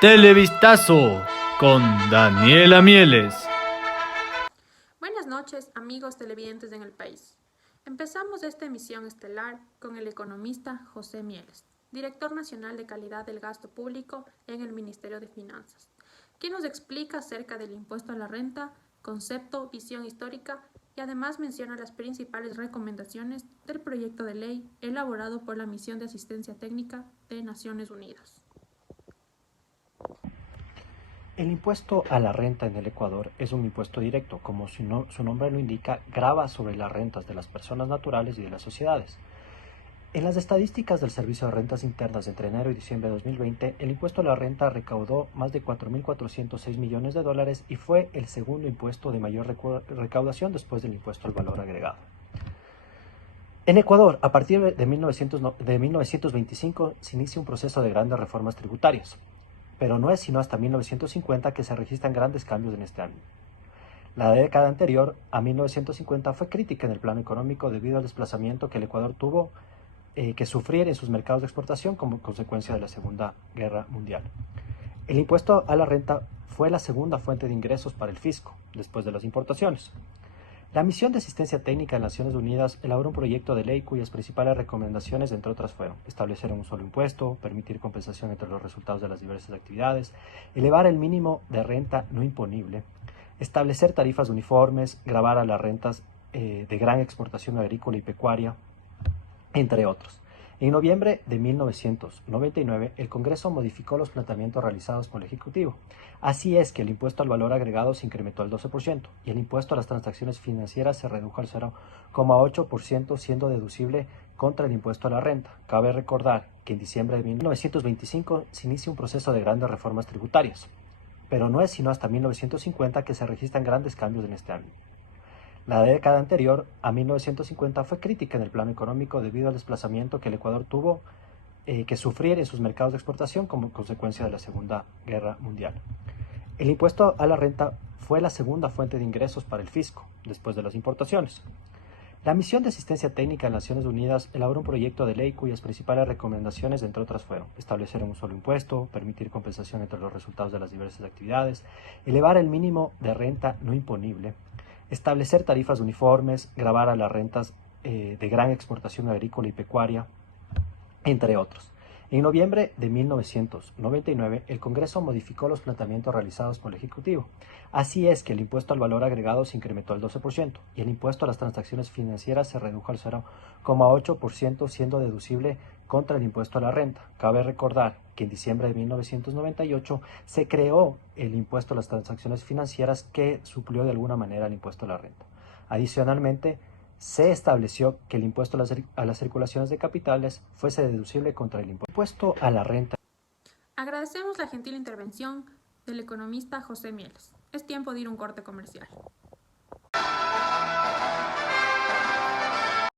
Televistazo con Daniela Mieles. Buenas noches, amigos televidentes en el país. Empezamos esta emisión estelar con el economista José Mieles, director nacional de calidad del gasto público en el Ministerio de Finanzas, quien nos explica acerca del impuesto a la renta, concepto, visión histórica y además menciona las principales recomendaciones del proyecto de ley elaborado por la Misión de Asistencia Técnica de Naciones Unidas. El impuesto a la renta en el Ecuador es un impuesto directo, como su nombre lo indica, grava sobre las rentas de las personas naturales y de las sociedades. En las estadísticas del Servicio de Rentas Internas entre enero y diciembre de 2020, el impuesto a la renta recaudó más de 4.406 millones de dólares y fue el segundo impuesto de mayor recaudación después del impuesto al valor agregado. En Ecuador, a partir de 1925, se inicia un proceso de grandes reformas tributarias, pero no es sino hasta 1950 que se registran grandes cambios en este ámbito. La década anterior a 1950 fue crítica en el plano económico debido al desplazamiento que el Ecuador tuvo que sufrir en sus mercados de exportación como consecuencia de la Segunda Guerra Mundial. El impuesto a la renta fue la segunda fuente de ingresos para el fisco, después de las importaciones. La Misión de Asistencia Técnica de Naciones Unidas elaboró un proyecto de ley cuyas principales recomendaciones, entre otras, fueron establecer un solo impuesto, permitir compensación entre los resultados de las diversas actividades, elevar el mínimo de renta no imponible, establecer tarifas uniformes, gravar a las rentas de gran exportación agrícola y pecuaria, entre otros. En noviembre de 1999, el Congreso modificó los planteamientos realizados por el Ejecutivo. Así es que el impuesto al valor agregado se incrementó al 12% y el impuesto a las transacciones financieras se redujo al 0,8%, siendo deducible contra el impuesto a la renta. Cabe recordar que en diciembre de 1925 se inicia un proceso de grandes reformas tributarias, pero no es sino hasta 1950 que se registran grandes cambios en este ámbito. La década anterior a 1950 fue crítica en el plano económico debido al desplazamiento que el Ecuador tuvo que sufrir en sus mercados de exportación como consecuencia de la Segunda Guerra Mundial. El impuesto a la renta fue la segunda fuente de ingresos para el fisco, después de las importaciones. La Misión de Asistencia Técnica de Naciones Unidas elaboró un proyecto de ley cuyas principales recomendaciones, entre otras, fueron establecer un solo impuesto, permitir compensación entre los resultados de las diversas actividades, elevar el mínimo de renta no imponible, establecer tarifas uniformes, gravar a las rentas de gran exportación agrícola y pecuaria, entre otros. En noviembre de 1999, el Congreso modificó los planteamientos realizados por el Ejecutivo. Así es que el impuesto al valor agregado se incrementó al 12% y el impuesto a las transacciones financieras se redujo al 0,8%, siendo deducible contra el impuesto a la renta. Cabe recordar que en diciembre de 1998 se creó el impuesto a las transacciones financieras que suplió de alguna manera el impuesto a la renta. Adicionalmente, se estableció que el impuesto a las circulaciones de capitales fuese deducible contra el impuesto a la renta. Agradecemos la gentil intervención del economista José Mieles. Es tiempo de ir a un corte comercial.